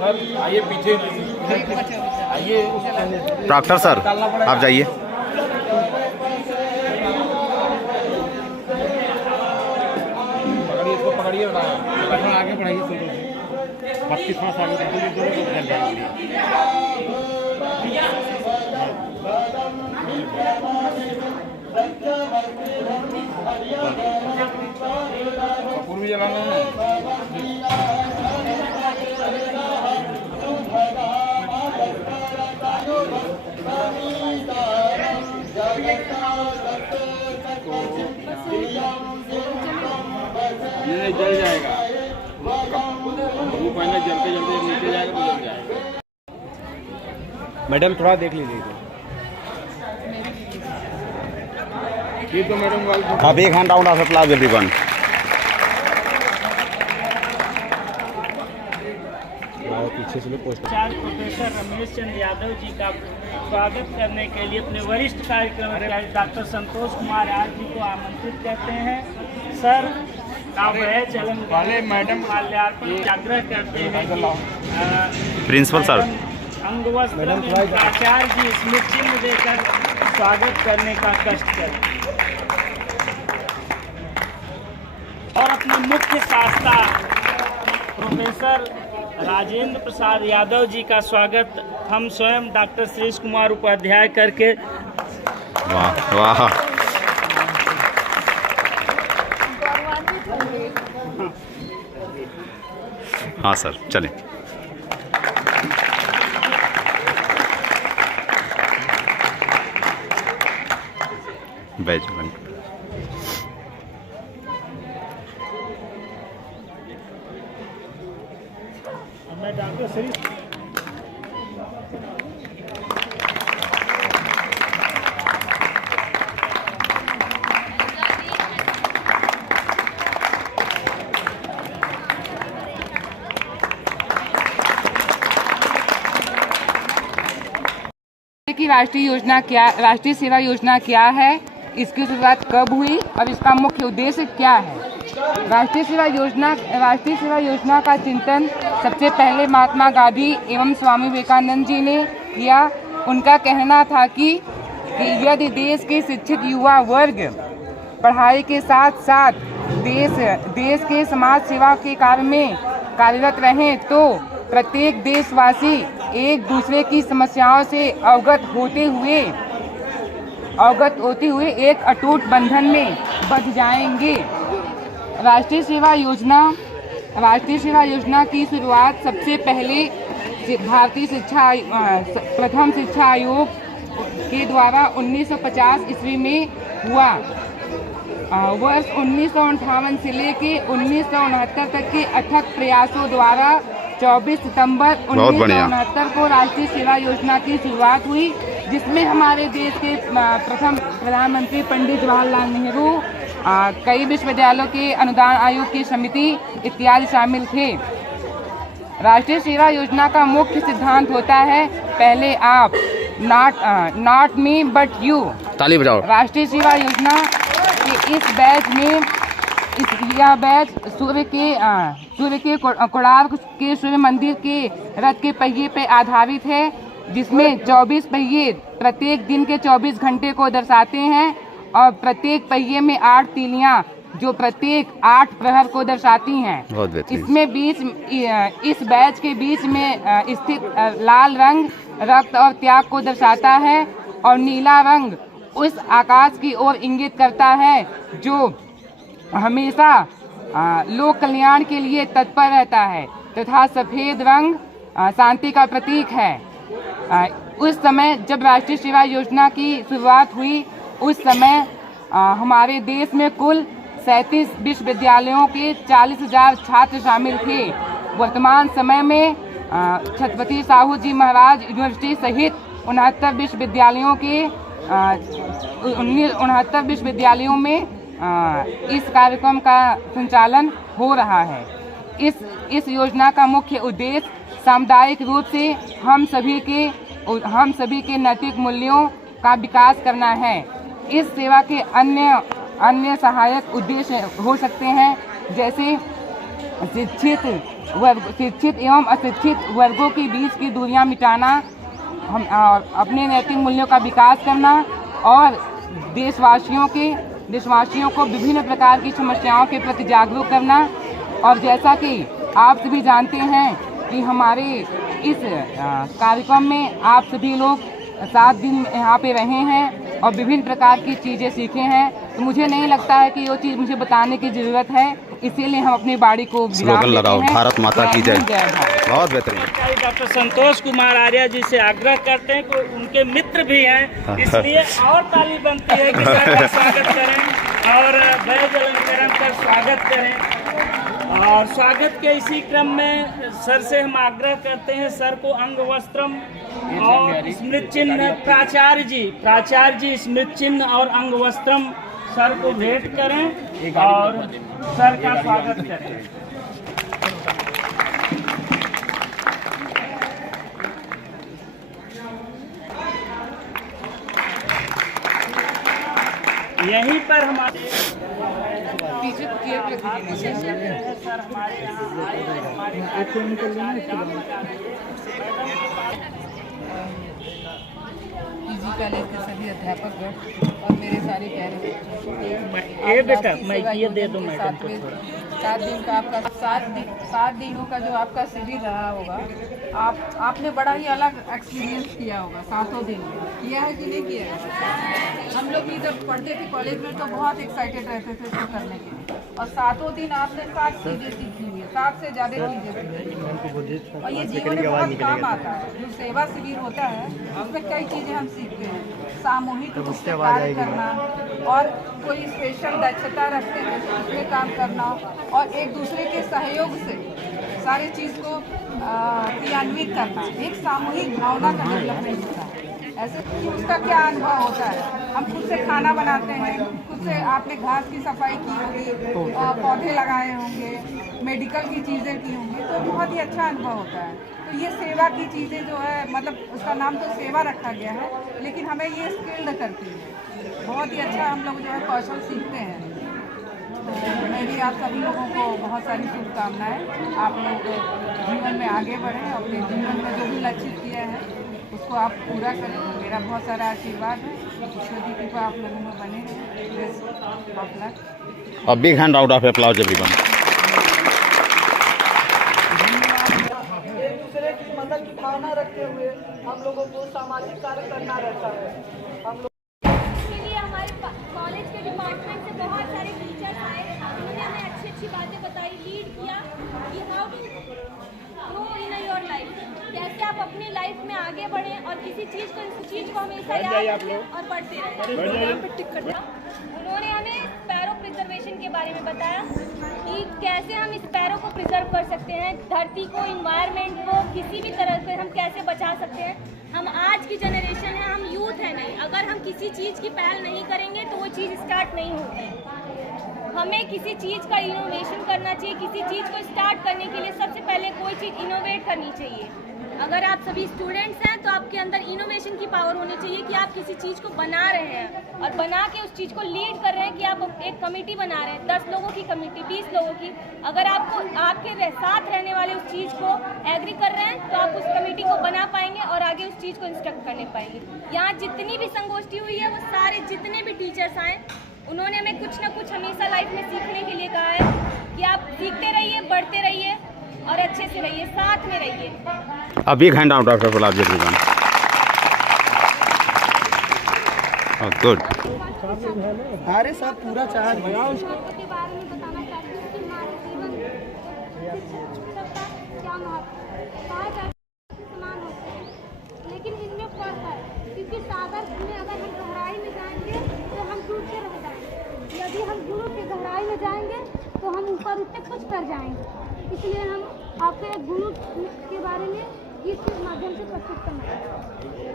Sir आइए पीछे आइए। डॉक्टर सर आप जाइए। पकड़िए इसको, पकड़िए आगे बढ़ाइए शुरू से 32 थोड़ा सा आगे कपूर भी जलाना है। ये जल जाएगा, वो पहले जलते जलते नीचे जाएगा तो जल जाएगा। मैडम थोड़ा देख लीजिए ये तो मैडम आप एक hand out of class everyone. पीछे से प्रोफेसर रमेश चंद्र यादव जी का स्वागत करने के लिए अपने वरिष्ठ कार्यक्रम अधिकारी डॉक्टर संतोष कुमार आज जी को आमंत्रित करते हैं। सर आप चलन वाले मैडम माल्यार्पण आग्रह करते हैं कि प्रिंसिपल सर अंगवस्त्र में प्राचार्य जी स्मृति चिन्ह देकर स्वागत करने का कष्ट करें और अपने मुख्य शास्त्रा प्रोफेसर राजेंद्र प्रसाद यादव जी का स्वागत हम स्वयं डॉक्टर श्रीश कुमार उपाध्याय करके। वाह वाह। हाँ सर चलें। बैच बंद। मैं डॉक्टर श्रीश की राष्ट्रीय सेवा योजना क्या है, इसकी शुरुआत कब हुई और इसका मुख्य उद्देश्य क्या है। राष्ट्रीय सेवा योजना का चिंतन सबसे पहले महात्मा गांधी एवं स्वामी विवेकानंद जी ने किया। उनका कहना था कि यदि देश के शिक्षित युवा वर्ग पढ़ाई के साथ साथ देश के समाज सेवा के कार्य में कार्यरत रहें तो प्रत्येक देशवासी एक दूसरे की समस्याओं से अवगत होते हुए एक अटूट बंधन में बंध जाएंगे। राष्ट्रीय सेवा योजना की शुरुआत सबसे पहले भारतीय प्रथम शिक्षा आयोग के द्वारा 1950 ईस्वी में हुआ। वर्ष 1958 से लेकर 1969 तक के अथक प्रयासों द्वारा 24 सितंबर 1969 को राष्ट्रीय सेवा योजना की शुरुआत हुई, जिसमें हमारे देश के प्रथम प्रधानमंत्री पंडित जवाहरलाल नेहरू, कई विश्वविद्यालयों के अनुदान आयोग की समिति इत्यादि शामिल थे। राष्ट्रीय सेवा योजना का मुख्य सिद्धांत होता है पहले आप, नॉट मी बट यू। ताली बजाओ। राष्ट्रीय सेवा योजना के इस बैच में यह बैच सूर्य के कोणार्क के सूर्य मंदिर के रथ के पहिए पर आधारित है, जिसमें 24 पहिए प्रत्येक दिन के 24 घंटे को दर्शाते हैं और प्रत्येक पहिए में 8 तीलियां जो प्रत्येक 8 प्रहर को दर्शाती हैं। इसमें इस बैच के बीच में स्थित लाल रंग रक्त और त्याग को दर्शाता है और नीला रंग उस आकाश की ओर इंगित करता है जो हमेशा लोक कल्याण के लिए तत्पर रहता है, तथा सफेद रंग शांति का प्रतीक है। उस समय जब राष्ट्रीय सेवा योजना की शुरुआत हुई, उस समय हमारे देश में कुल 37 विश्वविद्यालयों के 40,000 छात्र शामिल थे। वर्तमान समय में छत्रपति साहू जी महाराज यूनिवर्सिटी सहित 69 विश्वविद्यालयों में इस कार्यक्रम का संचालन हो रहा है। इस योजना का मुख्य उद्देश्य सामुदायिक रूप से हम सभी के नैतिक मूल्यों का विकास करना है। इस सेवा के अन्य सहायक उद्देश्य हो सकते हैं, जैसे शिक्षित एवं अशिक्षित वर्गों के बीच की दूरियां मिटाना, हम अपने नैतिक मूल्यों का विकास करना और देशवासियों को विभिन्न प्रकार की समस्याओं के प्रति जागरूक करना। और जैसा कि आप सभी जानते हैं कि हमारे इस कार्यक्रम में आप सभी लोग 7 दिन यहाँ पे रहे हैं और विभिन्न प्रकार की चीज़ें सीखे हैं, तो मुझे नहीं लगता है कि वो चीज़ मुझे बताने की ज़रूरत है, इसीलिए हम अपनी बाड़ी को स्लोगन लगाओ, भारत माता की जय। भारत। बहुत बेहतरीन। डॉक्टर संतोष कुमार आर्य जी से आग्रह करते हैं कि उनके मित्र भी हैं, इसलिए और ताली बनती है कि सर का स्वागत करें और बैज अलंकरण कर स्वागत करें। और स्वागत के इसी क्रम में सर से हम आग्रह करते हैं, सर को अंग वस्त्रम और स्मृति चिन्ह प्राचार्य जी स्मृति चिन्ह और अंग वस्त्रम सर को भेंट करें और सर का स्वागत करें। यहीं पर हमारे सर हमारे यहाँ आए हैं, पीजी कॉलेज के सभी अध्यापक और मेरे सारे प्यारे ये बेटा मैं ये दे दूँ मैडम को। 7 दिन का आपका 7 दिनों का जो आपका शिविर रहा होगा, आपने बड़ा ही अलग एक्सपीरियंस किया होगा। 7 दिन किया है कि नहीं किया है? हम लोग भी जब पढ़ते थे कॉलेज में तो बहुत एक्साइटेड रहते थे इसको करने के लिए, और 7 दिन आपने 7 चीज़ें सीखी हुई है, 7 से ज़्यादा चीज़ें सीखी, और ये जीवन में बहुत काम आता है। जो सेवा शिविर होता है उसमें कई चीज़ें हम सीखते हैं, सामूहिक रूप से कार्य करना और कोई स्पेशल दक्षता रखते हैं तो उसमें काम करना और एक दूसरे के सहयोग से सारी चीज़ को क्रियान्वित करना, एक सामूहिक भावना का डेवलपमेंट होता है। ऐसे उसका क्या अनुभव होता है? हम खुद से खाना बनाते हैं, खुद से आपने घास की सफाई की होगी, पौधे लगाए होंगे, मेडिकल की चीज़ें की होंगी, तो बहुत ही अच्छा अनुभव होता है। तो ये सेवा की चीज़ें जो है, मतलब उसका नाम तो सेवा रखा गया है, लेकिन हमें ये स्किल्ड करती है। बहुत ही अच्छा हम लोग जो है कौशल सीखते हैं। तो मैं भी आप सभी लोगों को बहुत सारी शुभकामनाएं। आप लोग जीवन में आगे बढ़ें, अपने जीवन में जो भी लक्षित किया है उसको आप पूरा करें। मेरा बहुत सारा आशीर्वाद है, ईश्वर की कृपा आप लोगों में बने रहे। A big hand out of applause everyone. एक दूसरे की मदद की भावना रखते हुए हम लोगों को सामाजिक कार्य करना रहता है। हम लोग इसके लिए हमारे कॉलेज के डिपार्टमेंट से बहुत सारे टीचर्स आए, उन्होंने हमें अच्छी अच्छी बातें बताई, लीड किया कि how to grow in your life, कैसे आप अपनी लाइफ में आगे बढ़ें और किसी चीज़ को हमेशा याद रखें और बढ़ते रहें। उन्होंने हमें स्पैरो प्रिजर्वेशन के बारे में बताया कि कैसे हम स्पैरो को प्रिजर्व कर सकते हैं, धरती को, इन्वायरमेंट को किसी भी तरह से हम कैसे बचा सकते हैं। हम आज की जनरेशन है, हम यूथ है नहीं, अगर हम किसी चीज़ की पहल नहीं करेंगे तो वो चीज़ स्टार्ट नहीं होगी। हमें किसी चीज़ का इनोवेशन करना चाहिए, किसी चीज़ को स्टार्ट करने के लिए सबसे पहले कोई चीज़ इनोवेट करनी चाहिए। अगर आप सभी स्टूडेंट्स हैं तो आपके अंदर इनोवेशन की पावर होनी चाहिए कि आप किसी चीज़ को बना रहे हैं और बना के उस चीज़ को लीड कर रहे हैं, कि आप एक कमेटी बना रहे हैं, 10 लोगों की कमेटी, 20 लोगों की। अगर आपको आपके साथ रहने वाले उस चीज़ को एग्री कर रहे हैं तो आप उस कमेटी को बना पाएंगे और आगे उस चीज़ को इंस्ट्रक्ट करने पाएंगे। यहाँ जितनी भी संगोष्ठी हुई है वो सारे जितने भी टीचर्स आए उन्होंने हमें कुछ ना कुछ हमेशा लाइफ में सीखने के लिए कहा है कि आप सीखते रहिए, बढ़ते रहिए और अच्छे से रहिए, साथ में रहिए। A big hand out of applause everyone. Oh, good. अरे सब पूरा चाह के बारे में बताना चाहती हूँ कि हमारे जीवन में शिक्षक का क्या महत्व है। कहा जाता है समान होते हैं, लेकिन इनमें फर्क है, क्योंकि सागर में अगर हम गहराई में जाएंगे तो हम डूबते रह जाएंगे, यदि हम गुरु की गहराई में जाएंगे तो हम ऊपर उठते कुछ कर जाएंगे। इसलिए हम आपको एक गुरु के बारे में गीत के माध्यम से प्रस्तुत करना चाहते हैं।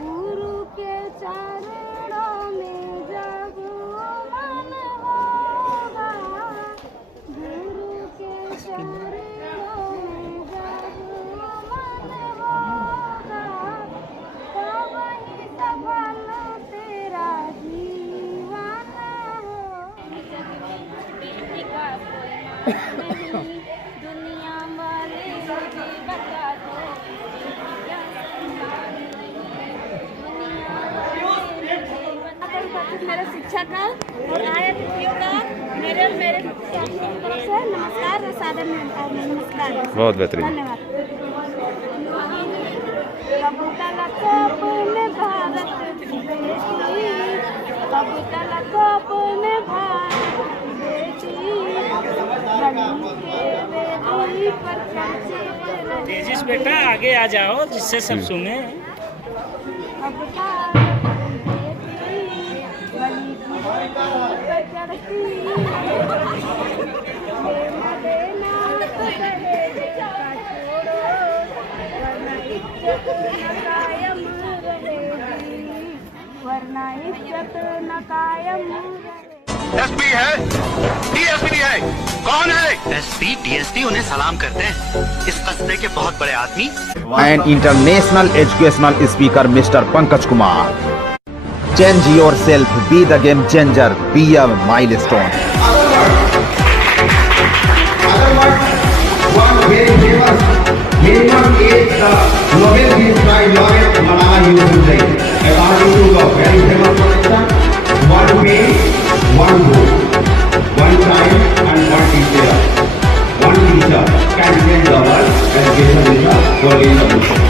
गुरु के चरणों में जब मन होगा, गुरु के चरणों में जब मन होगा, तो वही सफल तेरा जीवन हो। दुनिया वाले मुझे बता दो क्या संभाल नहीं दुनिया वाले मुझे मेरा शिक्षक का और आया तिथियों का मेरे तरफ से नमस्कार और सादर नमस्कार। बहुत बेहतरीन। धन्यवाद। कबूतर अपने भारत कबूतर अपने भारत तेजिस बेटा आगे आ जाओ जिससे सब सुने। वरना इज्जत न कायम एसपी है, डीएसपी है, कौन है? एसपी डीएसपी उन्हें सलाम करते हैं। इस कस्बे के बहुत बड़े आदमी and international educational speaker Mr. Pankaj Kumar. Change yourself, be the game changer, be a milestone. One very famous German is the Nobel Peace Prize laureate Malala Yousafzai. According to the very famous projection, one man, one vote, one child and one teacher. One teacher can change the world. Education is the only solution.